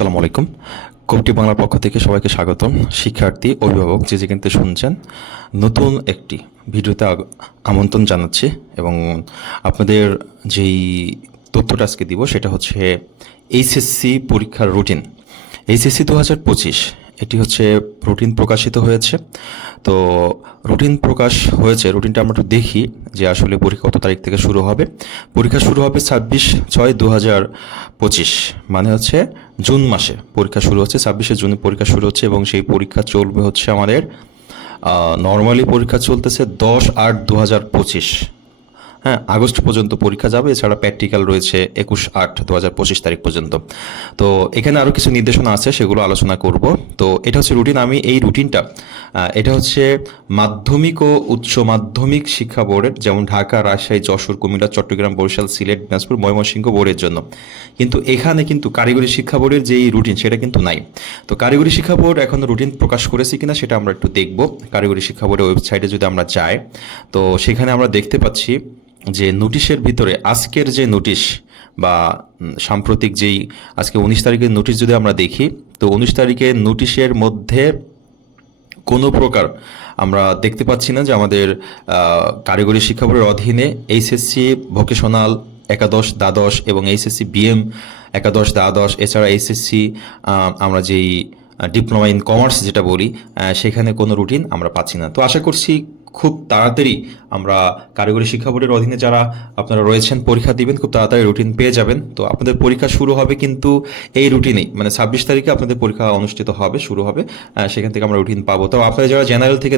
আসসালামু আলাইকুম। কমিটি বাংলার পক্ষ থেকে সবাইকে স্বাগতম। শিক্ষার্থী, অভিভাবক যে যে কিন্তু শুনছেন, নতুন একটি ভিডিওতে আমন্ত্রণ জানাচ্ছি এবং আপনাদের যেই তথ্যটা আজকে দিব সেটা হচ্ছে এইচএসসি পরীক্ষার রুটিন এইচএসসি দু হাজার পঁচিশ এটি হচ্ছে রুটিন প্রকাশিত হয়েছে। তো রুটিন প্রকাশ হয়েছে, রুটিনটা আমরা একটু দেখি যে আসলে পরীক্ষা কত তারিখ থেকে শুরু হবে। পরীক্ষা শুরু হবে ছাব্বিশ ছয় দু হাজার পঁচিশ মানে হচ্ছে জুন মাসে পরীক্ষা শুরু হচ্ছে। ছাব্বিশে জুনে পরীক্ষা শুরু হচ্ছে এবং সেই পরীক্ষা চলবে হচ্ছে আমাদের নর্মালি পরীক্ষা চলতেছে দশ আট দু হাজার পঁচিশ। হ্যাঁ আগস্ট পর্যন্ত পরীক্ষা যাবে, এছাড়া প্র্যাকটিক্যাল রয়েছে একুশ আট দু হাজার পঁচিশ তারিখ পর্যন্ত। তো এখানে আরও কিছু নির্দেশনা আছে, সেগুলো আলোচনা করব। তো এটা হচ্ছে রুটিন আমি এই রুটিনটা এটা হচ্ছে মাধ্যমিক ও উচ্চ মাধ্যমিক শিক্ষা বোর্ডের, যেমন ঢাকা, রাজশাহী, যশোর, কুমিল্লা, চট্টগ্রাম, বরিশাল, সিলেট, দিনাজপুর, ময়মনসিংহ বোর্ডের জন্য। কিন্তু এখানে কিন্তু কারিগরি শিক্ষা বোর্ডের যেই রুটিন সেটা কিন্তু নাই। তো কারিগরি শিক্ষা বোর্ড এখন রুটিন প্রকাশ করেছে কিনা, সেটা আমরা একটু দেখব। কারিগরি শিক্ষা বোর্ডের ওয়েবসাইটে যদি আমরা যাই, তো সেখানে আমরা দেখতে পাচ্ছি যে নোটিশের ভিতরে আজকের যে নোটিশ বা সাম্প্রতিক যেই আজকে উনিশ তারিখের নোটিশ যদি আমরা দেখি, তো উনিশ তারিখের নোটিশের মধ্যে কোনো প্রকার আমরা দেখতে পাচ্ছি না যে আমাদের কারিগরি শিক্ষা বোর্ডের অধীনে এইচএসসি ভোকেশনাল, একাদশ, দ্বাদশ এবং এইচএসসি বিএম, একাদশ, দ্বাদশ, এছাড়া এইচএসসি আমরা যেই ডিপ্লোমা ইন কমার্স যেটা বলি সেখানে কোনো রুটিন আমরা পাচ্ছি না। তো আশা করছি খুব তাড়াতাড়ি আমরা কারিগরি শিক্ষা বোর্ডের অধীনে যারা আপনারা রয়েছেন, পরীক্ষা দিবেন, খুব তাড়াতাড়ি রুটিন পেয়ে যাবেন। তো আপনাদের পরীক্ষা শুরু হবে কিন্তু এই রুটিনেই মানে ছাব্বিশ তারিখে আপনাদের পরীক্ষা অনুষ্ঠিত হবে, শুরু হবে সেখান থেকে আমরা রুটিন পাবো। তো আপনারা যারা জেনারেল থেকে